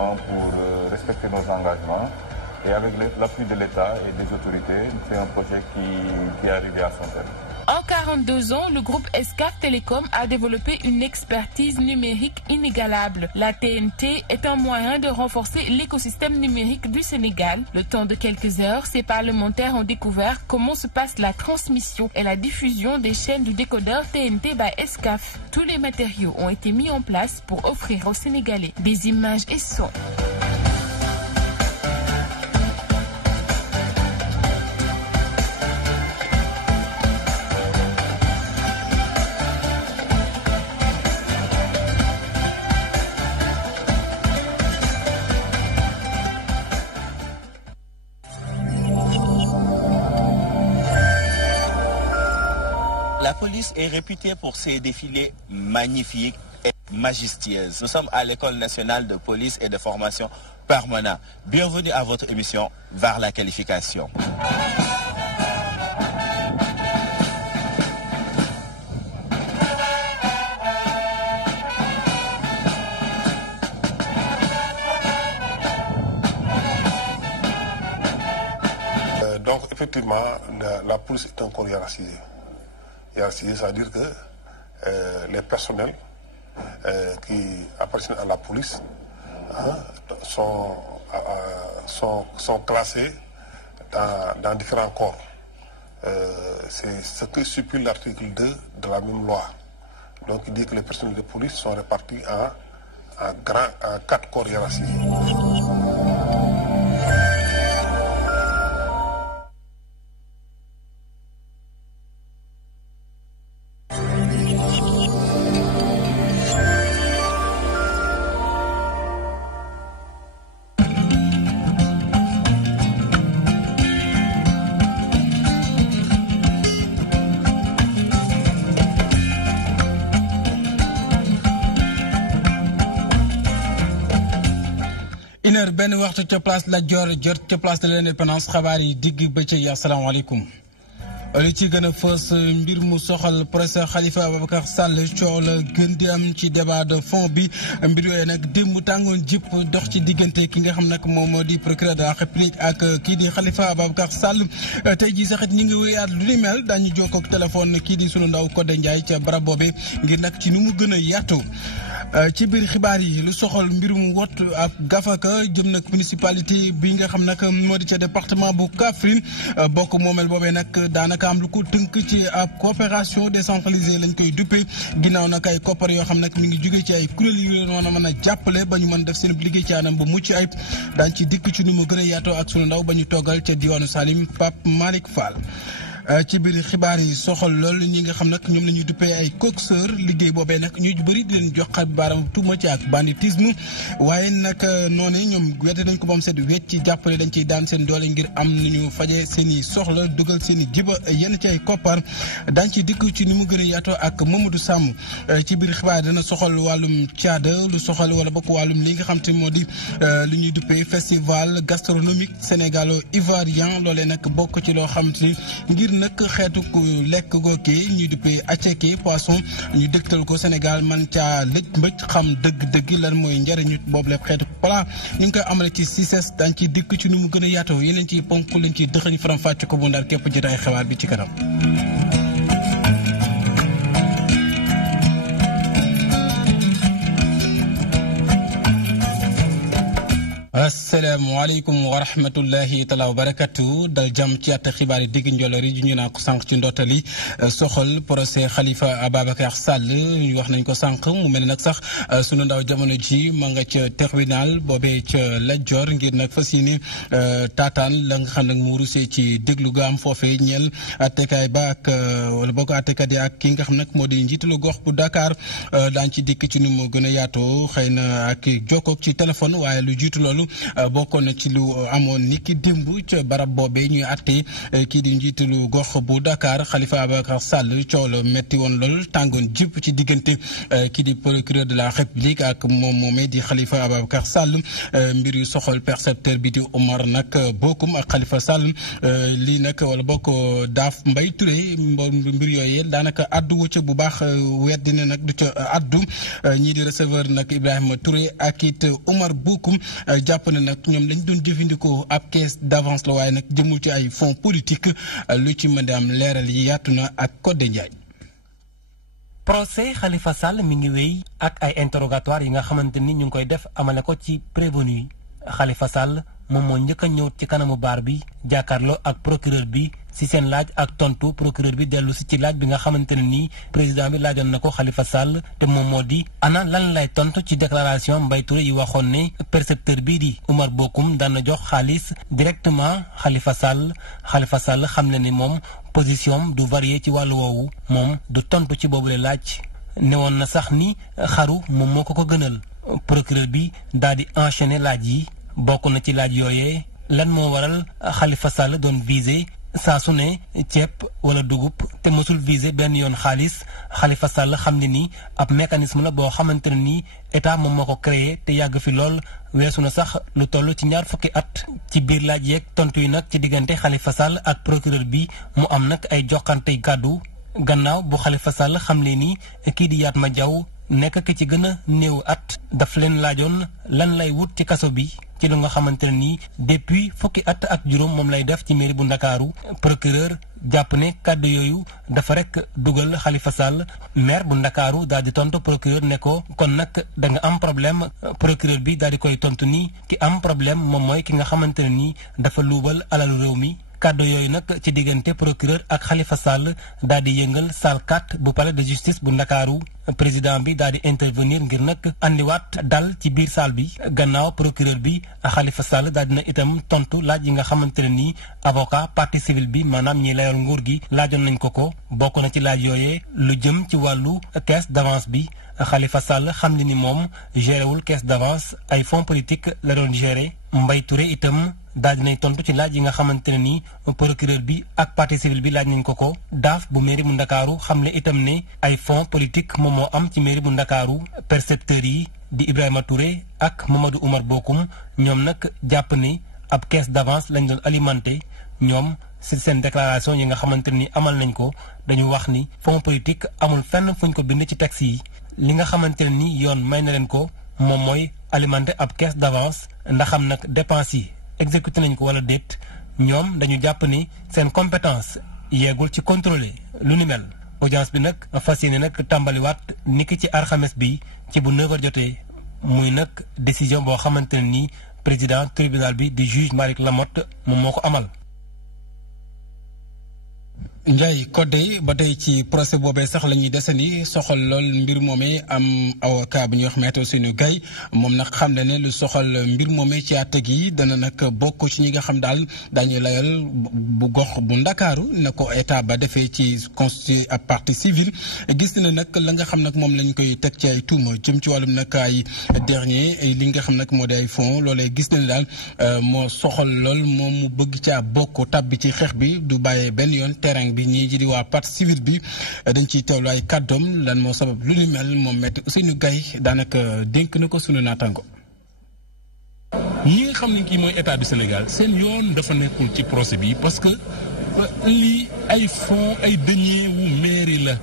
Pour respecter nos engagements et avec l'appui de l'État et des autorités, c'est un projet qui est arrivé à son terme. En 42 ans, le groupe Excaf Télécom a développé une expertise numérique inégalable. La TNT est un moyen de renforcer l'écosystème numérique du Sénégal. Le temps de quelques heures, ces parlementaires ont découvert comment se passe la transmission et la diffusion des chaînes du décodeur TNT by Excaf. Tous les matériaux ont été mis en place pour offrir aux Sénégalais des images et sons. La police est réputée pour ses défilés magnifiques et majestueux. Nous sommes à l'École nationale de police et de formation permanente. Bienvenue à votre émission Vers la qualification. Donc effectivement, la police est un corps hiérarchisé. C'est-à-dire que les personnels qui appartiennent à la police sont classés dans différents corps. C'est ce que stipule l'article 2 de la même loi. Donc il dit que les personnels de police sont répartis en 4 corps hiérarchisés. benn waxtu ca place la jot ca place de l'indépendance xabaar yi digg bëccëg yi asalaamaaleykum. li ci gën a fës mbir mu soxal procès Khalifa Ababacar Sall coow la gën di am ci débat de fond bi mbir yooyu nag démb tàngoon jëpp dox ci diggante ki nga xam nag moom moo di procureur de la République ak kii di Khalifa Ababacar Sall tey jii saxit ñi ngi wéyaat lu ni mel daañu jokkoo ak téléphone kii di sunu ndaw Codé Ndiaye ca barab boobe ngir nag ci nu mu gën a yaatu. ci biir xibaar yi lu soxal mbirum wot ak gafaka jëm nag municipalité bi nga xam nag moo di ca département bu Kaffrine bokk moomel boobee nag daanaka am lu ko tënk ci ab coopération décentralisée lañ koy duppee ginnaaw nag ay koppar yoo xam nag mi ngi jóge ci ay kuréel yu leen woon a mën a jàppale ba ñu mën def seen liggéey ci anam bu mucc ayib daañu ci dikk ci nu mu gën a yaatoo ak sunu ndaw ba ñu toggal ca diwaanu Salim Pape Malick Fall. ci biir xibaar yi soxal loolu ñi nga xam nag ñoom la ñuy duppee ay coxeur liggéey boobee nag ñu bëri di leen jox xar baaram tuuma ci ak banditisme waaye nag noonu ñoom wedde nañ ko ba mu set wecc ci jàppale dañ ciy daan seen doole ngir am nañu faje seen i soxla dugal seen i jiba yenn ci ay koppar daañ ci dikk ci ni mu gën a yaatoo ak Mamadou Samb ci biir xibaar dana soxal wàllum caada lu soxal wala bokk wàllum li nga xam te moo di li ñuy duppee festival gastronomique sénégalo-ivoirien loolee nag bokk ci loo xam te ngir nag xeetu lekk gookee ñuy duppee aceke poisson ñu dëgtal ko Sénégal man caa lëj mbëj xam dëgg-dëgg lan mooy njëriñu boobu lépp xeetu plat ñu ngi koy amale ci CICES daañu ciy dikk ci nu mu gën a yaatoo yeneen ciy ponk lañ ciy dëxañ faram fàcc ko bu ndar képp jotaay xibaar bi ci kanam. asalaamaaleykum wa rahmatullahi taala wa barakatu dal jàmm ci at xibaar yi digg njolloor yi ñu naa ko sànq ci ndottali soxal procès Khalifa Ababacar Sall wax nañ ko sànq mu mel ne nag sax sunu ndaw jamono ji ma nga ca tribunal boobee ca Lat Dior ngir nag fas yéene taataan la nga xam nag mu rusee ci déglu ga am foofee ñeel attekaay ba ak wala boo ko attekat yi ak ki nga xam nag moo di njiitalu gox bu Dakar daañ ci dikk ci nu mu gën a yaatoo xëy na ak jokkoog ci téléphone waaye lu jiitu loolu loolu bokkoon na ci lu amoon ni ki démb ca barab boobee ñuy àtte kii di njiitalu gox bu Dakar Khalifa Ababacar Sall coow la metti woon lool tàngoon jip ci diggante kii di procureur de la République ak moomee di Khalifa Ababacar Sall mbir yu soxal percepteur bi di Omar nag Bokum ak Khalifa Sall lii nag wala bokk Daaf Mbaye Touré mbir yooyee daanaka addu wu ca bu baax weddi na nag du ca addu ñii di receveur nag Ibrahima Touré ak it Omar Bokum jàpp na nag ñoom lañ doon jëfandikoo ab caisse d'avance la waaye nag jëmul ci ay fonds politique lu ci mën di am leeral yi yaatu na ak Codé Ndiaye. procès Khalifa Sall mi ngi wéy ak ay interrogatoire yi nga xamante ni ñu ngi koy def amale ko ci prévenu yi Khalifa Sall moom moo njëkk a ñëw ci kanamu baar bi jàkkaarloo ak procureur bi si seen laaj ak tontu procureur bi dellu si ci laaj bi nga xamante ne nii président bi laajoon na ko Khalifa Sall te moom moo di ana lan lay tontu ci déclaration Mbaye Touré yi waxoon ne percepteur bii di Omar Bokum daan na jox xaalis directement Khalifa Sall xam ne ni moom position du varié ci wàllu woowu moom du tontu ci boobule laaj newoon na sax ni xaru moom moo ko gënal procureur bi daal di enchaîner laaj yi. bokk na ci laaj yooyee lan moo waral Khalifa Sall doon visé saa su ne ceeb wala dugub te mësul visé benn yoon xaalis Khalifa Sall xam ne ni ab mécanisme la boo xamante ne nii état moom moo ko créé te yàgg fi lool weesu na sax lu toll ci 2 fukki at ci biir laaj yeeg tontu yi nag ci diggante Khalifa Sall ak procureur bi mu am nag ay joxante kàddu gannaaw bu Khalifa Sall xam le ni kii di Yatma Diaw nekk ki ci gën a néew at daf leen laajoon lan lay wut ci kaso bi ci lu nga xamante ne nii depuis fukki at ak juróom moom lay def ci mairie bu Ndakaaru procureur jàpp ne kàddu yooyu dafa rek dugal Khalifa Sall maire bu Ndakaaru daal di tontu procureur ne ko kon nag da nga am problème procureur bi daal di koy tontu nii ki am problème moom mooy ki nga xamante ne nii dafa luubal alalu réew mi. kàddu yooyu nag ci diggante procureur ak Khalifa Sall daal di yëngal salle 4 bu palais de justice bu Ndakaaru président bi daal di intervenir ngir nag andiwaat dal ci biir salle bi gannaaw procureur bi Khalifa Sall daal dina itam tontu laaj yi nga xamante ne nii avocat partie civile bi maanaam ñi layal nguur gi laajoon nañ ko bokk na ci laaj yooyee lu jëm ci wàllu caisse d'avance bi Khalifa Sall xam li ni moom géré wul caisse d'avance ay fonds politique la doon géré Mbaye Touré itam daal dinay tontu ci laaj yi nga xamante ne nii procureur bi ak partie civile bi laaj nañ ko daaf bu mairie bu Ndakaaru xam ne itam ne ay fonds politique moom moo am ci mairie bu Ndakaaru percepteurs yi di Ibrahima Touré ak Mamadou Oumar Bokum ñoom nag jàpp ne ab caisse d'avance lañ doon alimenté ñoom ci seen déclaration yi nga xamante ni amal nañ ko dañu wax ni fonds politique amul fenn fuñ ko bind ci taxi yi li nga xamante ne ni yoon may na leen ko moom mooy alimenter ab caisse d'avance ndaxam nag dépenses yi exécuté nañ ko wala déet ñoom dañu jàpp ni seen compétence yeegul ci contrôler lu ni mel audience bi nag fas yéene nag tàmbaliwaat niki ci alxames bi ci bu 9h jotee muy nag décision boo xamante ne nii président tribunal bi di juge Malick Lamotte moom moo ko amal. Ndiaye Codé ba tey ci procès boobee sax la ñuy desandi soxal lool mbir moomee am avocat bu ñuy wax Maître Ousseynou Gaye moom nag xam ne lu soxal mbir moomee ci àtte gi dana nag bokk ci ñi nga xam daal daañu layal bu gox bu Ndakaaru na ko état ba defee ci constitution ab partie civile gis na nag la nga xam nag moom lañ koy teg ci ay tuuma jëm ci wàllum nag ay dernier li nga xam nag moo di ay fonds loolee gis na daal moo soxal lool moom mu bëgg caa bokk tab bi ci xeex bi du bàyyee benn yoon terrain bi ñii ji di waa partie civile bi dañ ciy teewlu ay kàddoom lan moo sabab lu ni mel moom Maître Ousseynou Gaye daanaka dénk na ko sunu naataango. ñi nga xam ne kii mooy état du Sénégal seen yoon dafa nekkul ci procès bi parce que lii ay fonds ay deniers wu mairie la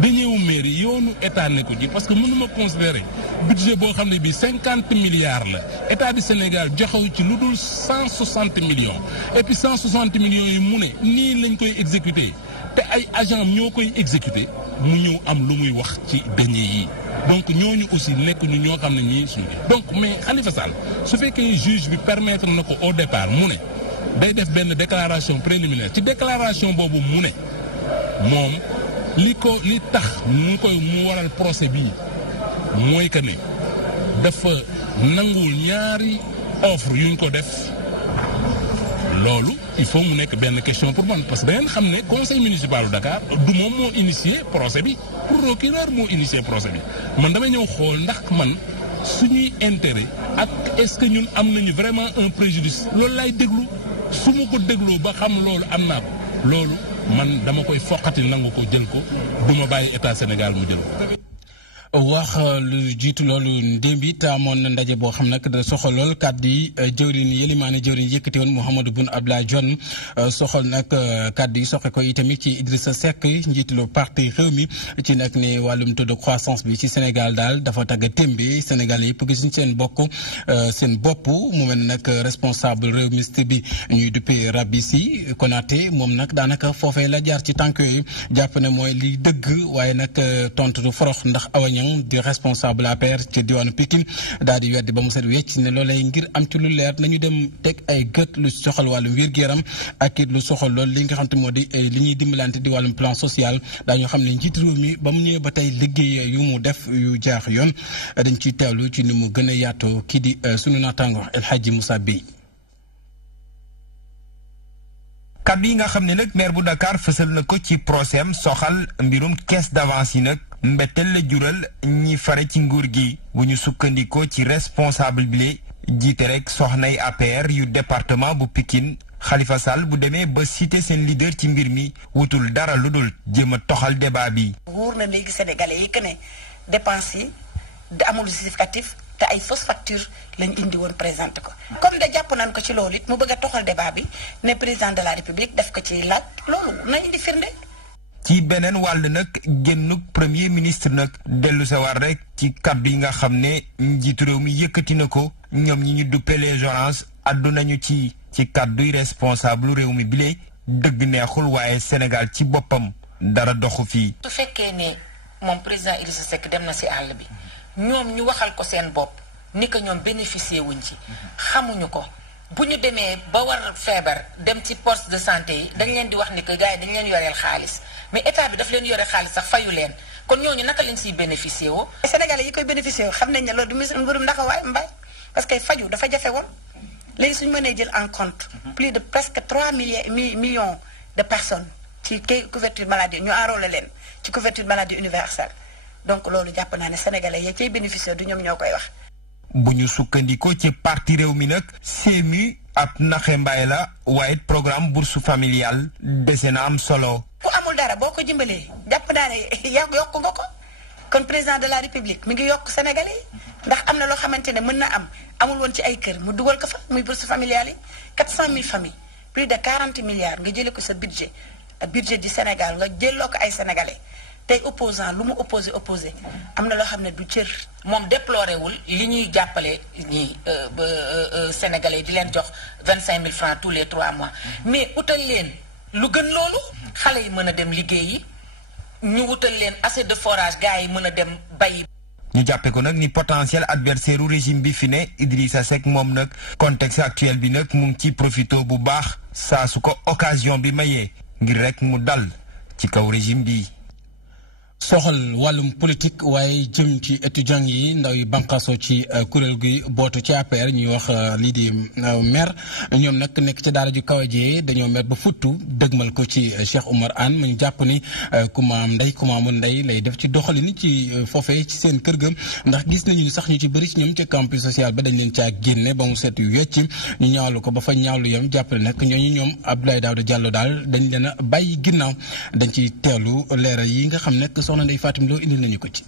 deniers wu mairie yoonu état nekku ci parce que mënuma considérer budget boo xam ne bii 50 milliards la état du Sénégal joxewu ci lu dul 160 millions et puis 160 millions yi mu ne nii lañ koy exécuter te ay agent ñoo koy exécuter mu ñëw am lu muy wax ci deniers yi donc ñooñu aussi nekk ñu ñoo xam ne ñii suñu donc mais Khalifa Sall su fekkee juge bi permettre na ko au départ mu ne day def benn déclaration préliminaire ci déclaration boobu mu ne moom li tax mu waral procès bii mooy que ne dafa nangul ñaari offre yuñ ko def loolu il faut mu nekk benn question pour man parce que da ngeen xam ne conseil municipal bu Dakar du moom moo initié procès bi procureur moo initié procès bi man damay ñëw xool ndax man suñuy intérêt ak est-ce que ñun am nañu vraiment un préjudice loolu laay déglu su ma ko dégloo ba xam loolu am naa ko loolu man dama koy foqati nangu ko jël ko du ma bàyyi état Sénégal mu jël ko. wax lu jiitu loolu démb it amoon na ndaje boo xam nag da soxal lool kàddu yi jëwriñ yëlimaane jëwriñ yëkkati woon Mouhamadou Boun Abdallah Dionne soxal nag kàddu yi soxe ko itamit ci Idrissa Seck njiitalu parti Rewmi ci nag ne wàllum taux de croissance bi ci Sénégal daal dafa tagga témbe Sénégal yëpp gisuñ seen bopp mu mel nag responsable réewmiste bi ñuy duppee Rabissi Konaté moom nag daanaka foofee la jaar ci tànk yooyu jàpp ne mooy liy dëgg waaye nag tontu du forox ndax awañang di responsable APR ci diwaanu Pikine daal di weddi ba mu set wecc ne loolee ngir am ci lu leer nañu dem teg ay gët lu soxal wàllum wér-gu-yaram ak it lu soxal loolu li nga xam te moo di li ñuy dimbalante di wàllum plan social daañu xam ne njiit réew mi ba mu ñëwee ba tey liggéey yu mu def yu jaax yoon dañ ciy teewlu ci ni mu gën a yaatoo kii di sunu naataango El Hadji Moussa Bey. kaddu yi nga xam ne nag maire bu Dakar fësal na ko ci procès am soxal mbirum caisse d'avance yi nag mbetteel la jural ñi fare ci nguur gi bu ñu sukkandikoo ci responsable bi jiite rek soxnay APR yu département bu Pikine Khalifa Sall bu demee ba cité seen leader ci mbir mi wutul dara lu dul jéem a toxal débat bi. wóor na léegi sénégalais yi que ne dépense yi amul justificatif te ay fausse facture lañ indi woon présenté ko. comme da jàpp nañ ko ci loolu it mu bëgg a toxal débat bi ne président de la république def ko ci laaj loolu na indi firnde. ci beneen wàll nag génnug premier ministre nag dellu sa war rek ci kàddu yi nga xam ne njiitu réew mi yëkkati na ko ñoom ñi ñu duppee les journalistes addu nañu ci kàdduy responsable réew mi bile dëgg neexul waaye Sénégal ci boppam dara doxu fii. su fekkee ne moom président Idrissa Seck dem na si àll bi ñoom ñu waxal ko seen bopp ni que ñoom bénéficier wuñ ci xamuñu ko. bu ñu demee ba war feebar dem ci poste de santé yi dañ leen di wax ni que gars yi dañ leen yoreel xaalis mais état bi daf leen yore xaalis sax fayu leen kon ñooñu naka lañ siy bénéficier woo. Sénégalais yi koy bénéficier woo xam nañ ne loolu du mbirum ndaxawaay mbay parce que faju dafa jafe woon léegi suñu mënee jël en compte plus de presque 3 millions de personnes ci couverture maladie ñu enrôlé leen ci couverture maladie universelle donc loolu jàpp naa ne sénégalais yi cay bénéficier du ñoom ñoo koy wax. bu ñu sukkandikoo ci parti réew mi nag CMU ab naxe mbaay la waaye programme bourse familiale dese na am solo. ku amul dara boo ko jëmbalee jàpp naa ne yokk nga ko kon président de la république mi ngi yokk Sénégalais yi ndax am na loo xamante ne mën na amul woon ci ay kër mu dugal ko fa muy bourse familiale yi 400 000 familles plus de 40 milliards nga jëlee ko sa budget du Sénégal nga jëloo ko ay sénégalais. tey opposant lu mu opposé am na loo xam ne du cër. moom déploré wul li ñuy jàppale ñi sénégalais di leen jox 25 000 francs tous les 3 mois mais utal leen lu gën loolu xale yi mën a dem liggéeyi ñu wutal leen assez de forage gars yi mën a dem bayi. ñu jàppe ko nag ni potentiel adversaire u régime bi fi ne Idrissa Seck moom nag contexte actuel bi nag mu ngi ci profito bu baax saa su ko occasion bi mayee ngir rek mu dal ci kaw régime bi. soxal wàllum politique waaye jëm ci étudiants yi ndaw yi banqaso ci kuréel gi bootu ci APR ñuy wax lii di maire ñoom nag nekk ci daara ju kawe ji dañoo mer ba futtu dëgmal ko ci Cheikh Oumar Anne mu ñu jàpp ni kumaam ndey kumaamul ndey lay def ci doxalin ci foofee ci seen kër ga ndax gis nañu sax ñu ci bëri ci ñoom ci campus social ba dañ leen caa génne ba mu set yu wecc ñu ñaawlu ko ba fa ñaawlu yam jàppale nag ñoom Abdoulaye Daouda Diallo daal dañ leen a bàyyi ginnaaw dañ ci teewlu leeral yi nga xam ne soxna Ndeye Fatim Lo indil nañu ko ci.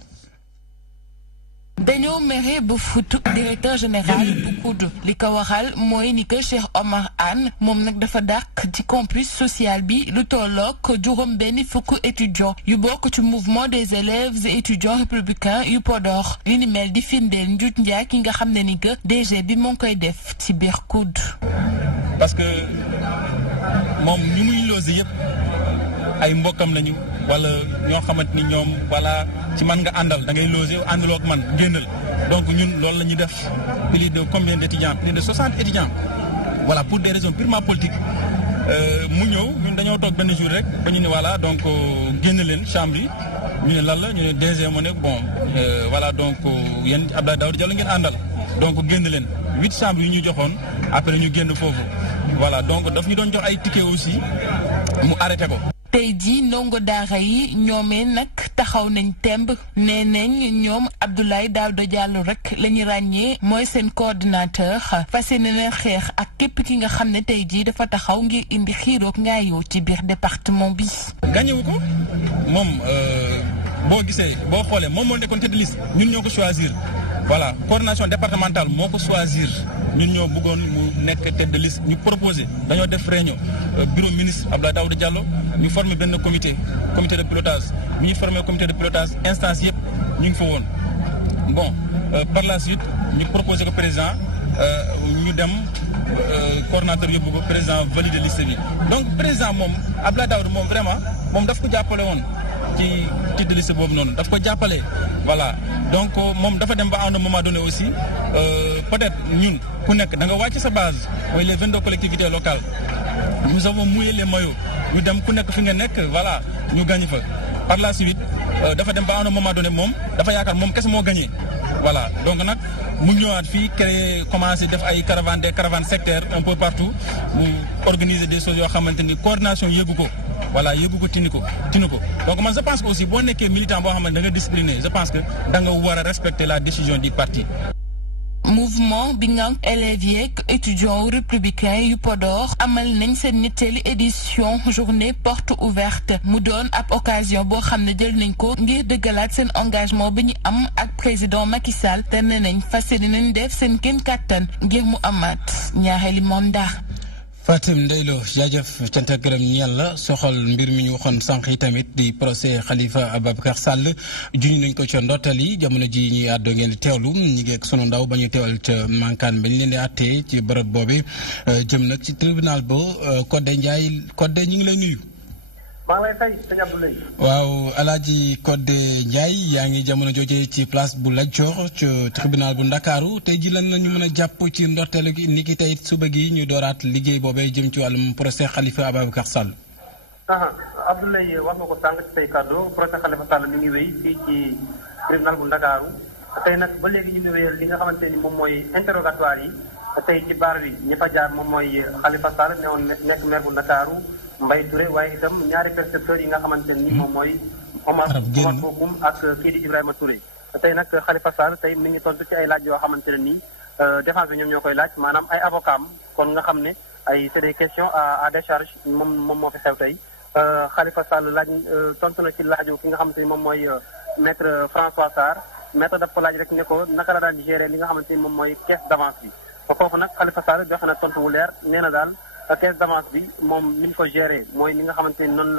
dañoo mere bu futu directeur général bu COUD li ko waxal mooy ni que Cheikh Oumar Anne moom nag dafa dàq ci campus social bi lu tollook juróom benn fukk étudiants yu bokk ci mouvement des élèves et étudiants républicains yu Podor li ni mel di firndeel njuuj njaay ki nga xam ne ni que DG bi moo ngi koy def ci biir COUD. parce que moom ñu muy logé yëpp ay mbokkam lañu. wala ñoo xamante ni ñoom wala ci man nga àndal da ngay loger àndaloo ak man génnal donc ñun loolu la ñuy def plus de combien d'étudiants plus de 60 étudiants voilà pour des raisons purement politiques mu ñëw ñun dañoo toog benn jour rek ba ñu ne voilà donc génn leen chambre yi ñu ne lan la ñu ne DG mu ne bon voilà donc yéen Abdoulaye Daouda Diallo ngeen àndal donc génn leen 8 chambres yi ñu joxoon après ñu génn foofu voilà donc daf ñu doon jox ay tickets aussi mu arrêté ko. tey jii ndongo daara yi ñoomee nag taxaw nañ temb nee nañ ñoom Abdoulaye Daouda Diallo rek la ñu ràññee mooy seen coordinateur fas yéene leen xeex ak képp ki nga xam ne tey jii dafa taxaw ngir indi xiiroog ngaayoo ci biir département bi. gagnéwu ko moom boo gisee boo xoolee moom moo nekkoon tête de liste ñun ñoo ko choisir voilà coordination départementale moo ko choisir ñun ñoo bëggoon mu nekk tête de liste ñu proposé dañoo def réunion bureau ministre Abdoulaye Daouda Diallo ñu formé benn comité de pilotage bu ñu formé comité de pilotage instance yëpp ñu ngi fa woon bon par la suite ñu proposé ko président ñu dem coordonnateur yóbbu ko président validé liste bi donc président moom Abdoulaye Daouda moom vraiment moom daf ko jàppale woon ci titre de liste boobu noonu daf ko jàppale voilà donc moom dafa dem ba à un moment donné aussi peut-être ñun ku nekk da nga wàcc sa base mooy les 22 collectivités locales nous avons mouillé les maillots ñu dem ku nekk fi nga nekk voilà ñu gagné fa par la suite dafa dem ba à un moment donné moom dafa yaakaar moom kese moo gagné voilà donc nag mu ñëwaat fii créé commencé def ay caravanes des caravanes sectaires un peu partout mu organiser des choses yoo xamante ni coordination yëgu ko voilà yëgu ko tinu ko donc man je pense que aussi boo nekkee militant boo xamante da nga discipliné je pense que da nga war a respecter la décision du parti. mouvement bi nga élèves yeeg étudiants républicains yu Podor amal nañ seen ñetteeli édition journée porte ouverte mu doon ab occasion boo xam ne jël nañ ko ngir dëggalaat seen engagement bi ñu am ak président Macky Sall te nee nañ fas yéene nañ def seen kéem kàttan ngir mu amaat ñaareeli mandat. Fatim Ndeylo jaajëf cant ak gërëm ñeel la soxal mbir mi ñu waxoon sànq yi tamit di procès Khalifa Ababacar Sall juñ nañ ko ca ndorteel yi jamono ji ñuy àddoo ngeen di teewlu ñi ngi ak sunu ndaw ba ñu teewal ca mankaan ba ñu leen di àttee ci bërëb boobu jëm nag ci tribunal ba Codé Ndiaye Codé ñu ngi lay nuyu. maa ngi lay fay sëñ Abdoulaye. waaw Alaaji Codé Ndiaye yaa ngi jamono jooje ci place bu Lat Dior ci tribunal bu Ndakaaru tey ji lan la ñu mën a jàpp ci ndorteelu gi ni ki tey suba gi ñu dooraat liggéey boobee jëm ci wàllum procès Khalifa Ababacar Sall. Abdoulaye wax nga ko sànq ci say kàddu procès Khalifa Sall mi ngi wéy fii ci tribunal bu Ndakaaru tey nag ba léegi ñu ngi wéyal li nga xamante ni moom mooy interrogatoire yi tey ci baar bi ñi fa jaar moom mooy Khalifa Sall newoon nekk maire bu Ndakaaru Mbaye Touré waaye itam ñaari percepteurs yi nga xamante ni moom mooy Omar Bokum ak kii di Ibrahima Touré tey nag Khalifa Sall tey mi ngi tontu ci ay laaj yoo xamante ne nii défense bi ñoom ñoo koy laaj maanaam ay avocat am kon nga xam ne ay c'est des questions à décharge moom moo fi xew tey Khalifa Sall laaj tontu na ci laaju ki nga xamante ni moom mooy maître François Sarr maître daf ko laaj rek ne ko naka la daan gérer li nga xamante ni moom mooy caisse d'avance bi foofu nag Khalifa Sall joxe na tontu wu leer nee na daal caisse d'avance bi moom ni ñu ko gérer mooy li nga xamante ni noonu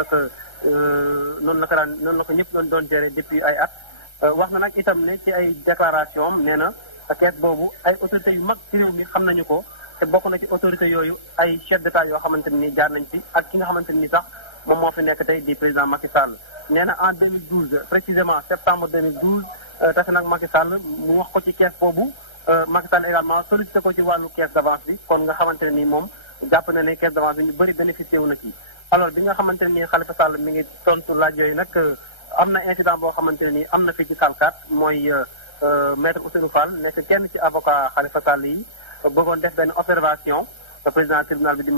la ko ñëpp doon gérer depuis ay at wax na nag itam ne ci ay déclaration am nee na caisse boobu ay autorités yu mag ci réew mi xam nañu ko te bokk na ci autorités yooyu ay chef d'état yoo xamante ni jaar nañ ci ak ki nga xamante ni sax moom moo fi nekk tey di président Macky Sall nee na en 2012 précisément septembre 2012 tase nag Macky Sall mu wax ko ci caisse boobu Macky Sall également sollicité ko ci wàllu caisse d'avance bi kon nga xamante ne ni moom jàpp na ne caisse d'avance bi ñu bëri bénéficié wu na ci alors bi nga xamante ne nii Khalifa Sall mi ngi tontu laaj yooyu nag am na incident boo xamante ne nii am na fi ci Kalkat mooy maître Ousseynou Fall nekk kenn ci avocat Khalifa Sall yi bëggoon def benn observation président tribunal bi di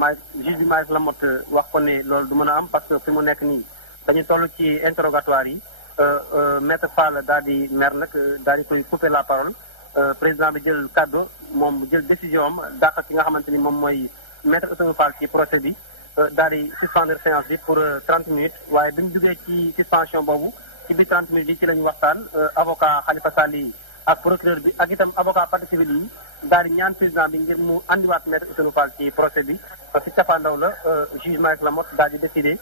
juge bi Malick Lamotte wax ko ne loolu du mën a am parce que fi mu nekk nii dañu toll ci interrogatoire yi maître Fall daal di mer nag daal di koy couper la parole président bi jël kàddu moom jël décision am dàq ki nga xamante ni moom mooy maître Ousseynou Fall ci procès bi daal di suspendre séance bi pour 30 minutes waaye bi ñu jógee ci suspension boobu ci biir 30 minutes yi ci la ñu waxtaan avocat Khalifa Sall yi ak procureur bi ak itam avocat partie civile yi daal di ñaan président bi ngir mu andiwaat maître Ousseynou Fall ci procès bi parce que cappaandaw la juge Malick Lamotte daal di décider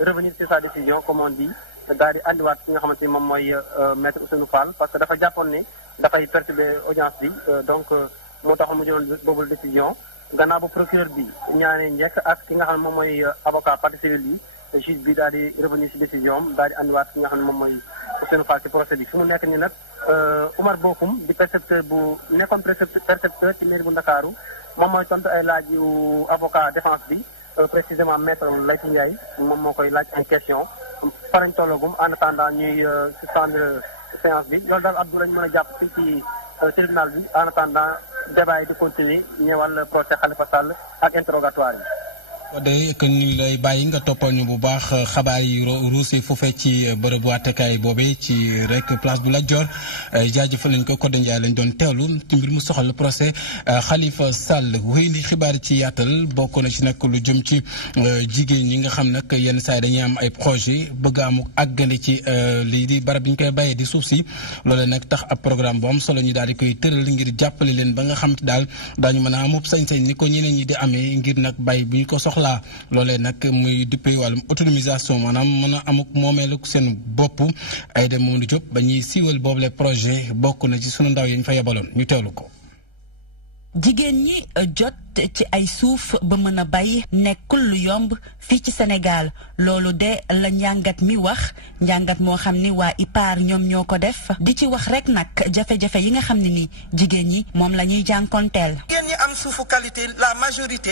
revenir sur sa décision comme on dit daal di andiwaat ki nga xamante ni moom mooy maître Ousseynou Fall parce que dafa jàppoon ne dafay perturber audience bi donc moo tax mu jëloon boobu décision gannaaw ba procureur bi ñaanee njëkk ak ki nga xam ne moom mooy avocat partie civile yi juge bi daal di revenir ci décision am daal di andiwaat ki nga xam ne moom mooy Ousseynou Fall ci procès bi fi mu nekk nii nag Omar Bokum di percepteur bu nekkoon percepteur ci mairie bu Ndakaaru moom mooy tontu ay laaj yu avocat défense bi précisément maître Laytou Ndiaye moom moo koy laaj en question farañ tollagum en attendant ñuy suspendre séance bi loolu daal Abdou lañu mën a jàpp fii ci tribunal bi en attendant débat yi di continuer ñëwal procès Khalifa Sall ak interrogatoire yi. de que ñu lay bàyyi nga toppal ñu bu baax xabaar yi ruusee foofee ci bërëbu àttekaay boobee ci rek place bu Lat Dior jaajëfal nañ ko Codé Ndiaye lañ doon teewlu ci mbir mu soxal procès Khalifa Sall wéy li xibaar ci yaatal bokk na ci nag lu jëm ci jigéen ñi nga xam nag yenn saa yi dañuy am ay projet bëgg a am àggale ci lii di barab bi ñu koy bàyyee di suuf si loolee nag tax ab programme bu am solo ñu daal di koy tëral ngir jàppale leen ba nga xam te daal daañu mën a amub sañ-sañ ni ko ñeneen ñi di amee ngir nag bàyyi bu ñu ko soxla loolee nag muy dippee wàllum autonomisation maanaam mën a amuk moomeelu seen bopp ay dem moom di jóg ba ñuy siiwal boobule projet bokk na ci sunu ndaw yi ñu fa yebaloon ñu teewlu ko. jigéen ñi jot ci ay suuf ba mën a bay nekkul lu yomb fii ci Sénégal loolu de la njàngat mi wax njàngat moo xam ni waa IPAR ñoom ñoo ko def di ci wax rek nag jafe-jafe yi nga xam ne ni jigéen ñi moom la ñuy jànkonteel. jigéen ñi am suufu qualité la majorité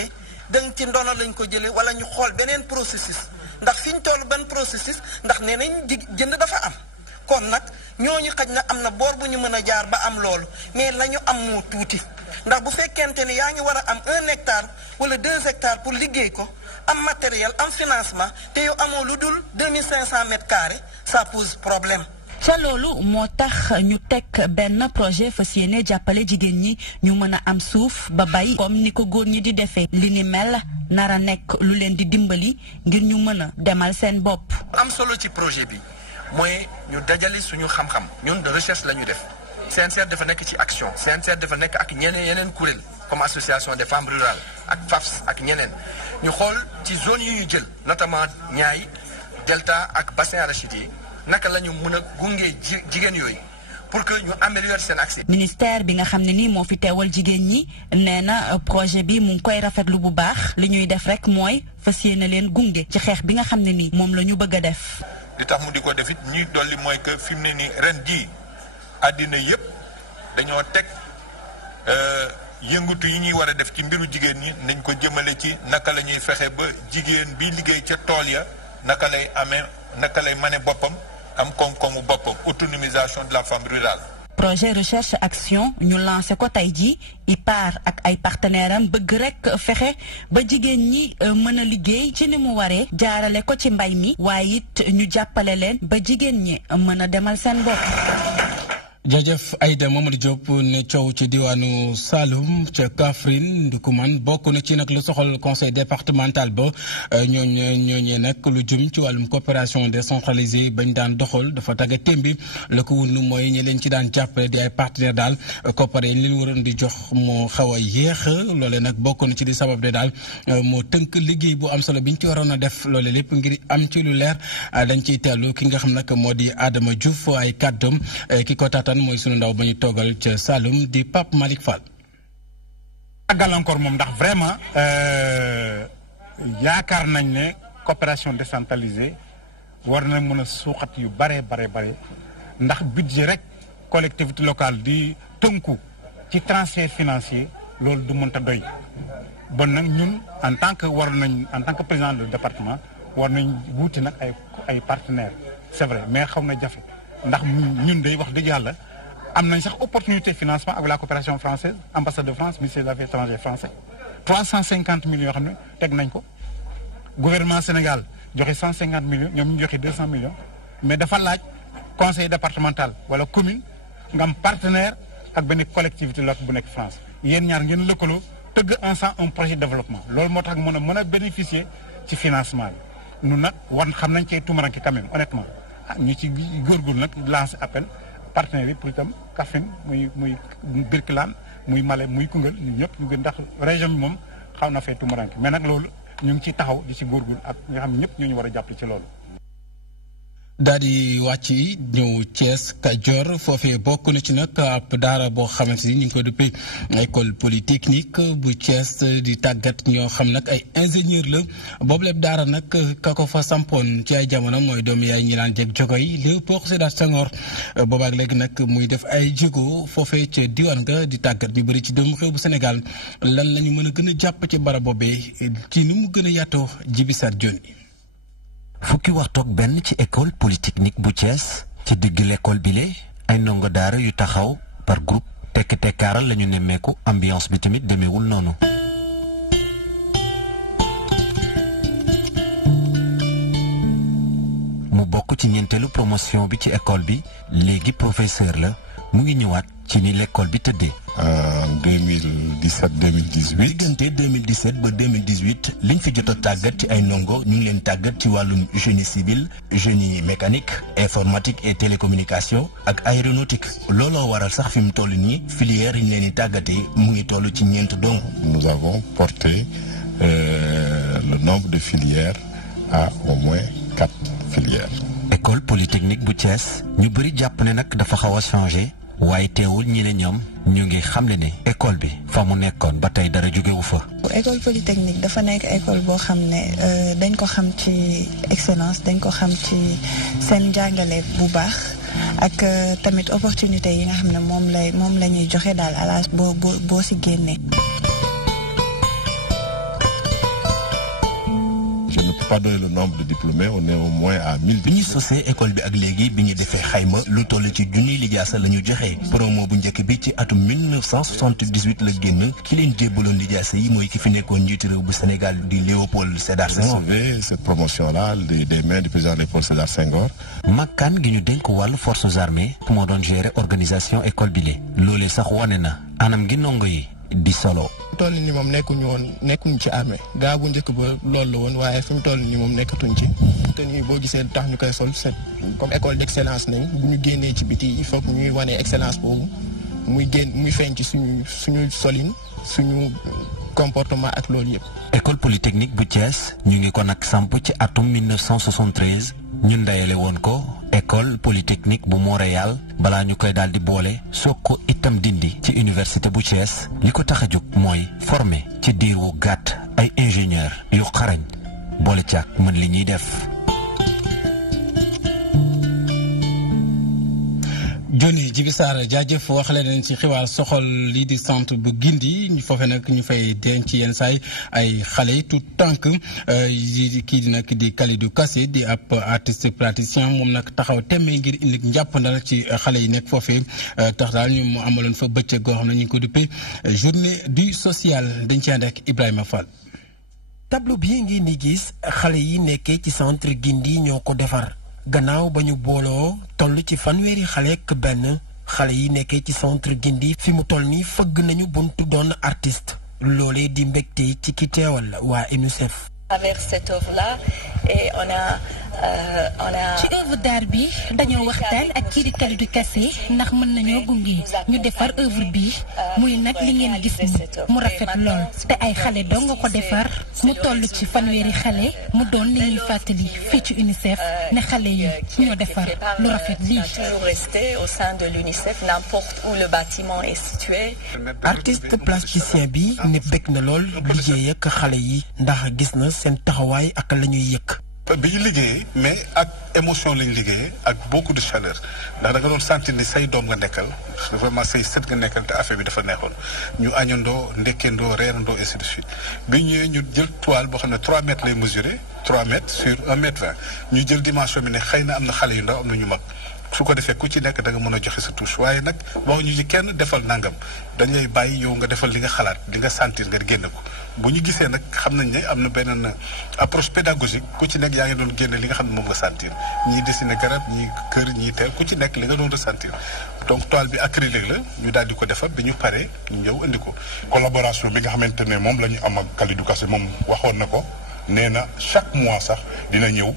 danga ci ndono lañ ko jëlee wala ñu xool beneen processus ndax fi ñu toll benn processus ndax nee nañ jënd dafa am kon nag ñooñu xaj na am na boor bu ñu mën a jaar ba am loolu mais la ñu am moo tuuti. ndax bu fekkente ni yaa ngi war a am 1 hectare wala 2 hectares pour liggéey ko am matériel am financement te yow amoo lu dul 2500 mètres carrés ça pose problème. ca loolu moo tax ñu teg benn projet fas yéene jàppale jigéen ñi ñu mën a am suuf ba bay comme ni ko góor ñi di defee li ni mel nar a nekk lu leen di dimbali ngir ñu mën a demal seen bopp. am solo ci projet bi mooy ñu dajale suñu xam-xam ñun de recherche la ñu def. CNCR dafa nekk ci action CNCR dafa nekk ak yeneen kuréel comme association des femmes rurales ak FAFS ak ñeneen ñu xool ci zone yi ñu jël notamment Niayes Delta ak bassin arachidier naka la ñu mën a gunge jigéen yooyu pour que ñu améliorer seen accès. ministère bi nga xam ne nii moo fi teewal jigéen ñi nee na projet bi mu ngi koy rafetlu bu baax li ñuy def rek mooy fas yéene leen gunge ci xeex bi nga xam ne nii moom la ñu bëgg a def. li tax mu di ko def it ñuy dolli mooy que fi mu ne nii ren jii. àddina yëpp dañoo teg yëngatu yi ñuy war a def ci mbiru jigéen ñi nañ ko jëmale ci naka la ñuy fexe ba jigéen bi liggéey ca tool ya naka lay mane boppam am koom-koomu boppam autonomisation de la femme rurale. projet recherche action ñu lancé ko tey jii IPAR ak ay partenaires am bëgg rek fexe ba jigéen ñi mën a liggéey ci ni mu waree jaarale ko ci mbay mi waaye it ñu jàppale leen ba jigéen ñi mën a demal seen bopp. jërëjëf Aïda Mamadou Diop ne coow ci diwaanu Saloum ca Kaffrine Ndoukoumane bokk na ci nag lu soxal conseil départemental ba ñooñee nag lu jëm ci wàllum coopération décentralisée bañ daan doxal dafa tagga témbi la ko wund mooy ñi leen ci daan jàppale di ay partenaire daal coopéré yi leen waroon di jox moo xaw a yéex loole nag bokk na ci di sabab de daal moo tënk liggéey bu am solo biñ ci waroon a def loole lépp ngir am ci lu leer dañ ciy teelu ki nga xam nag moo di Adama Diouf ay kàddoom ki ko tatan mooy sunu ndaw ba ñu toogal ca Saloum di Pape Malick Fall. gàllankoor moom ndax vraiment yaakaar nañ ne coopération décentralisée war na mën a suuxat yu bare ndax budget rek collectivité locale di tënku ci transfert financier loolu du mënta doy bon nag ñun en tant que président du département war nañ wuuti nag ay partenaires c'est vrai mais xaw na jafe ndax ñun day wax dëgg yàlla am nañ sax opportunité financement avec la coopération française ambassade de France ministère des affaires étrangères français 350 millions yoo xam ne teg nañ ko gouvernement Sénégal joxe 150 millions ñoom ñu joxe 200 millions mais dafa laaj conseil départemental wala commune nga am partenaire ak benn collectivité locale bu nekk France yéen ñaar ngeen lëkkaloo tëgg ensemble un projet de développement loolu moo tax mën a bénéficier ci financement bi ñun nag war xam nañ cee tumaranke quand même honnêtement ñu ci góorgóorlu nag lancer appel partenaires yi pour itam Kaffrine muy Birkelane muy Malem muy Koungheul ñun ñëpp ñu gën ndax région bi moom xaw na fee tumaranke mais nag loolu ñu ngi ciy taxaw di ci góorgóorlu ak nga xam ne ñëpp ñoo ñu war a jàppale ci loolu. daal di wàcc ñëw Thiès Kajoor foofee bokk na ci nag ab daara boo xamante ni ñu ngi ko duppee école polytechnique bu Thiès di tàggat ñoo xam nag ay ingénieur la boobu lépp daara nag ka ko fa sampoon ci ay jamono mooy doomu yaay ñi naan jeg jogo yi Léopold Sédar Senghor boobaak léegi nag muy def ay jéego foofee ca diwaan nga di tàggat ñu bëri ci doomu xew bu Sénégal lan la ñu mën a gën a jàpp ci barab boobee ci ni mu gën a yaatoo Djibi Sarr Dione. fukki waxtu ak benn ci école polytechnique bu Thiès ci digg l'école bile ay ndongo daara yu taxaw par groupe tekk-tekkaaral lañu nemmeeku ambiance bi tamit demeewul noonu. mu bokk ci ñeenteelu promotion bi ci école bi léegi professeur la mu ngi ñëwaat ci ni l'école bi tëddee. en 2017-2018 diggante 2017 ba 2018 liñ fi jot a tàggat ci ay ndongo ñu ngi leen tàggat ci wàllum génie civil génie mécanique informatique et télécommunication ak aéronautique looloo waral sax fi mu toll nii filière yi ñu leen di tàggatee mu ngi toll ci ñeent dong. nous avons porté le nombre de filières à au moins 4 filières. école polytechnique bu Thiès ñu bëri jàpp ne nag dafa xaw a changé waaye teewul ñi ne ñoom ñu ngi xamle ne école bi fa mu nekkoon ba tey dara jógewu fa. école polytechnique dafa nekk école boo xam ne dañ ko xam ci excellence dañ ko xam ci seen jàngale bu baax ak tamit opportunité yi nga xam ne moom la ñuy joxe daal à la boo si génnee. Je ne peux pas donner le nombre de diplômés, on est au moins à 1000. bi ñu sosee école bi ak léegi bi ñu defee xayma lu toll ci junniy lijaasa la ñu joxe promo bu njëkk bi ci atum 1978 la génn ki leen jébbaloon lijaasa yi mooy ki fi nekkoon njiitu réew bu Sénégal di Léopold Sédar Senghor. Vous savez cette promotion là des mains du président Léopold Sédar Senghor. makkaan gi ñu dénk wàllu forces armées moo doon gérer organisation école bi le loolee sax wane na anam gi ndongo yi di solo. toll ni moom nekkuñu ci armée gaa bu njëkk ba loolu la woon waaye fi mu toll ni moom nekkatuñ ci te nii boo gisee tax ñu koy sol c'est comme école d'excellence nañ bu ñu génnee ci biti il faut que ñuy wane excellence boobu muy feeñ ci suñu solin suñu comportement ak loolu yëpp. école polytechnique bu Thiès ñu ngi ko nag samp ci atum 1973 ñu ndayale woon ko école polytechnique bu Montréal balaa ñu koy daal di boole soog ko itam dindi ci université bu Thiès li ko tax a jóg mooy former ci diir wu gàtt ay ingénieur yu xarañ boole caag mën li ñuy def. Johnny Djibi Sarr jaajëf wax leen ci xibaar soxol lii di centre bu Gindi ñu foofe nag ñu fay denc yenn saay ay xale tout tànk kii di nag di Kalidou Kassé di ab artiste praticien moom nag taxaw temmee ngir indi njàppandal ci xale yi nekk foofee tax daal ñu mu amaloon fa bëccëg goo xam ne ñu ngi ko duppee journée du social dañ ci ànd ak Ibrahima Fall. tableau bi ngeen di gis xale yi nekkee ci centre Gindi ñoo ko defar. gannaaw ba ñu booloo toll ci fanweeri xale ak benn xale yi nekkee ci centre Gindi fi mu toll nii fëgg nañu buntu doon artiste loolee di mbégte ci ki teewal waa UNICEF. avec cette œuvre-là et on a ci œuvre d'art bi dañoo waxtaan ak kii di Kalidou Kassé ndax mën nañoo gunge ñu defar œuvre bi muy nag li ngeen gis ni mu rafet lool te ay xale doo nga ko defar mu toll ci fanweeri xale mu doon li ñuy fàttali fii ci UNICEF ne xale yi ñoo defar lu rafet lii. toujours resté au sein de l'UNICEF n'importe où le bâtiment est situé. artiste plasticien bi ne bëgg na lool liggéey ak xale yi ndax gis na seen taxawaay ak la ñuy yëkk. bi ñu liggéeyee mais ak émotion lañ liggéeyee ak beaucoup de chaleur ndax da nga doon sentir ni say doom nga nekkal vraiment say sët nga nekkal te affaire bi dafa neexoon ñu añandoo ndekkendoo reerandoo ainsi de suite bi ñëwee ñu jël toile boo xam ne 3 mètres lay mesurer 3 mètres sur 1 mètre 20 ñu jël dimension bi ne xëy na am na xale yu ndaw am na ñu mag su ko defee ku ci nekk da nga mën a joxe sa touche waaye nag waxuñu ci kenn defal nangam dañ lay bàyyi yow nga defal li nga xalaat li nga sentir nga génne ko bu ñu gisee nag xam nañ ne am na beneen approche pédagogique ku ci nekk yaa ngi doon génne li nga xam ne moom nga sentir ñii dessiné garab ñii kër ñii teel ku ci nekk li nga doon ressentir donc toile bi acrylique la ñu daal di ko defar bi ñu paree ñu ñëw indi ko. collaboration bi nga xamante ne moom la ñu am ak Kalidou Kassé moom waxoon na ko nee na chaque mois sax dina ñëw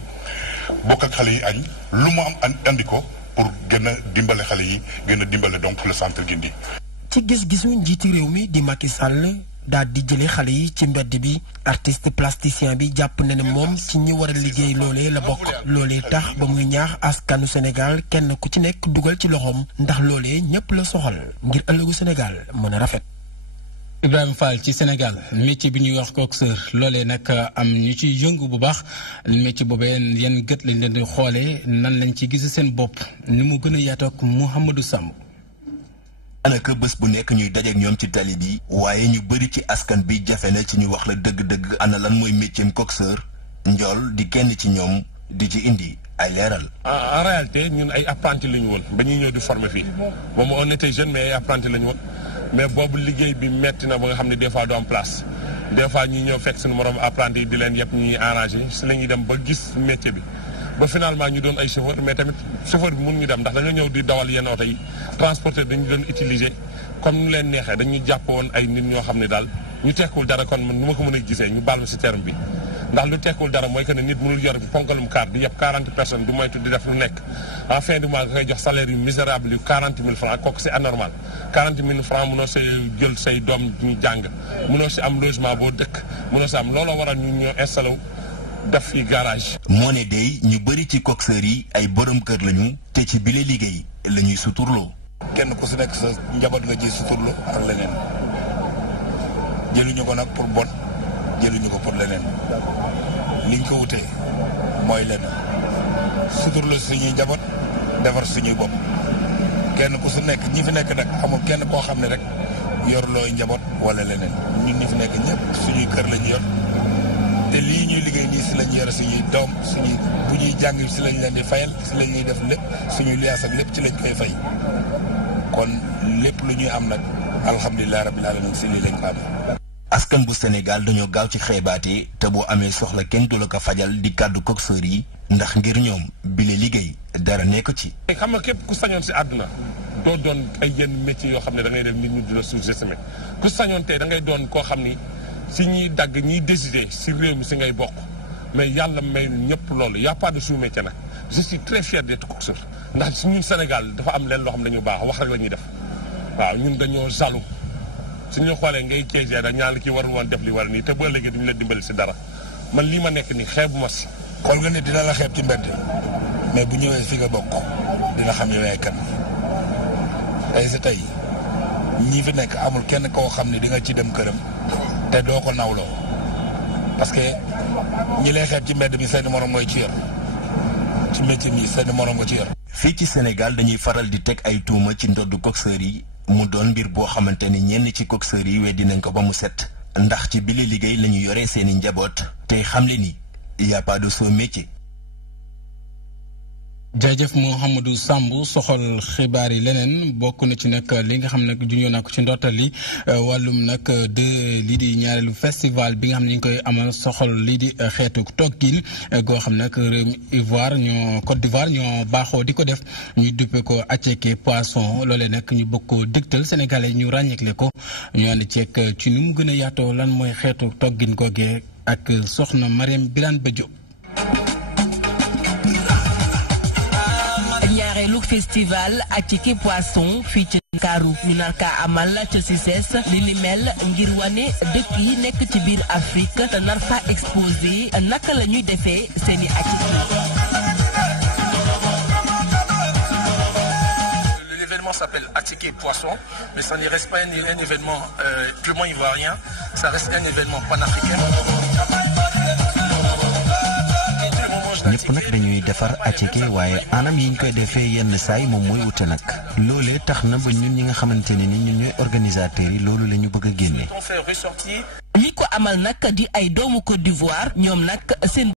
bokk ak xale yi añ lu mu am andi ko pour gën a dimbale xale yi gën a dimbale donc le centre Gindi. ci gis-gisu njiiti réew mi di Macky Sall daal di jëlee xale yi ci mbedd bi artiste plasticien bi jàpp na ne moom ci ñi war a liggéey loolee la bokk loolee tax ba muy ñaax askanu Sénégal kenn ku ci nekk dugal ci loxoom ndax loolee ñëpp la soxal ngir ëllëgu Sénégal mën a rafet. Ibrahima Fall ci Sénégal métier bi ñuy wax coxeur loolee nag am ñu ci yëngu bu baax métier boobee yan gët lañ leen di xoolee nan lañ ci gis seen bopp ni mu gën a yaatoo ak Mouhamadou Samb. anaka bés bu nekk ñuy dajeek ñoom ci tali bi waaye ñu bëri ci askan bi jafe na ci ñu wax la dëgg-dëgg ana lan mooy métier coxeur njool di kenn ci ñoom di ci indi ay leeral. en réalité ñun ay apprenti la ñu woon ba ñuy ñëw di former fii moom on était jeune mais ay apprenti la ñu woon mais boobu liggéey bi metti na ba nga xam ne des fois du am place des fois ñuy ñëw fekk suñu morom apprenti yi di leen yëpp ñuy arrangé si la ñuy dem ba gis métier bi ba finalement ñu doon ay chauffeur mais tamit chauffeur bi mun ñu dem ndax da nga ñëw di dawal yenn oto yi transporteur dañu doon utiliser comme nu leen neexee dañu jàppoon ay nit ñoo xam ne daal ñu tekkul dara kon nu ma ko mën a gisee ñu baal ma si terme bi ndax lu tekkul dara mooy que ne nit mënul yor ponkalum car di yëpp 40 personnes du moytu di def lu nekk en fin du mois nga koy jox salaire yu misérable yu 40 000 francs kooku c'est anormal 40 000 francs mënoo say jël say doom ñu jàng mënoo si am logement boo dëkk mënoo si am looloo waral ñu ñoo installé wu def fi garage. moo ne day ñu bëri ci coxeur yi ay borom kër lañu te ci bile liggéey la ñuy suturloo. kenn ku si nekk sa njaboot nga ji suturloo ak leneen jëluñu ko nag pour bon jëluñu ko pour leneen liñ ko wutee mooy lenn suturloo suñuy njaboot defar suñuy bopp kenn ku si nekk ñi fi nekk nag amul kenn koo xam ne rek yor looy njaboot wala leneen ñun ñi fi nekk ñëpp suñuy kër lañu yor. te lii ñuy liggéey nii si lañ yore suñuy doom suñuy bu ñuy jàng si lañ leen di fayal si lañ ñuy def lépp suñuy liyaas ak lépp ci lañ koy fay kon lépp lu ñuy am nag alhamdulilah rabbil alamin si lii lañ ko amee. askan bu Sénégal dañoo gaaw ci xeebaate te boo amee soxla kenn du la ko fajal di kàddu coxeur yi ndax ngir ñoom bile liggéey dara nekk ci. xam nga képp ku sañoon si àdduna doo doon ay yenn métiers yoo xam ne da ngay def nit ñi di la sous-estimer ku sañoon tey da ngay doon koo xam ni. si ñuy dagg ñiy décider si réew mi si ngay bokk mais yàlla may ñëpp loolu y' a pas de sous-métier nag je suis très fier d'être coxeur ndax suñu Sénégal dafa am leen loo xam ne dañu baax wax rek la ñuy def waaw ñun dañoo jaloux suñu xoolee ngay keegee da ñaan kii warul woon def li war nii te boo léegi duñu la dimbali si dara man lii ma nekk nii xeebu ma si. xool nga ne dina la xeeb ci mbedd mais bu ñëwee fi nga bokk dina xam ne yaay kan tey si tey ñii fi nekk amul kenn koo xam ne di nga ci dem këram. te doo ko nawloo parce que ñi lay xeeb ci mbedd bi seen morom mooy ci yor ci métier mi seen morom nga ci yor. fii ci Sénégal dañuy faral di teg ay tuuma ci ndoddu coxeur yi mu doon mbir boo xamante ni ñenn ci coxeur yi weddi nañ ko ba mu set ndax ci bile liggéey la ñu yoree seen i njaboot tey xamle ni y a pas de sous-métier. jaajëf Mouhamadou Samb soxal xibaar yi leneen bokk na ci nag li nga xam ne juñoo naa ko ci ndortal yi wàllum nag lii di ñaareelu festival bi nga xam ne ñu koy amal soxal lii di xeetu toggin goo xam nag réew Ivoire Côte d'Ivoire ñoo baaxoo di ko def ñu duppe ko acceeke poisson loolee nag ñu bëgg ko dëgtal sénégalais ñu ràññeekle ko ñu ànd ceeg ci nu mu gën a yaatoo lan mooy xeetu toggin googee ak soxna Mariam Birane Badio. festival acceeke poisson fii ci Ndakaaru ñu nar kaa amal ca CICES li ni mel ngir wane dëkk yi nekk ci biir Afrique te nar fa exposé naka la ñuy defee seeni activité. L'événement s'appelle Acceeke Poisson, mais ça ne reste pas un événement purement ivoirien, ça reste un événement panafricain. ñëpp nag dañuy defar acceeke waaye anam yi ñu koy defee yenn saay moom mooy wute nag loolee tax na ba ñun ñi nga xamante ne ni ñun ñooy organisateurs yi loolu la ñu bëgg a génne. ñi ko amal nag di ay doomu Côte d'Ivoire ñoom nag seen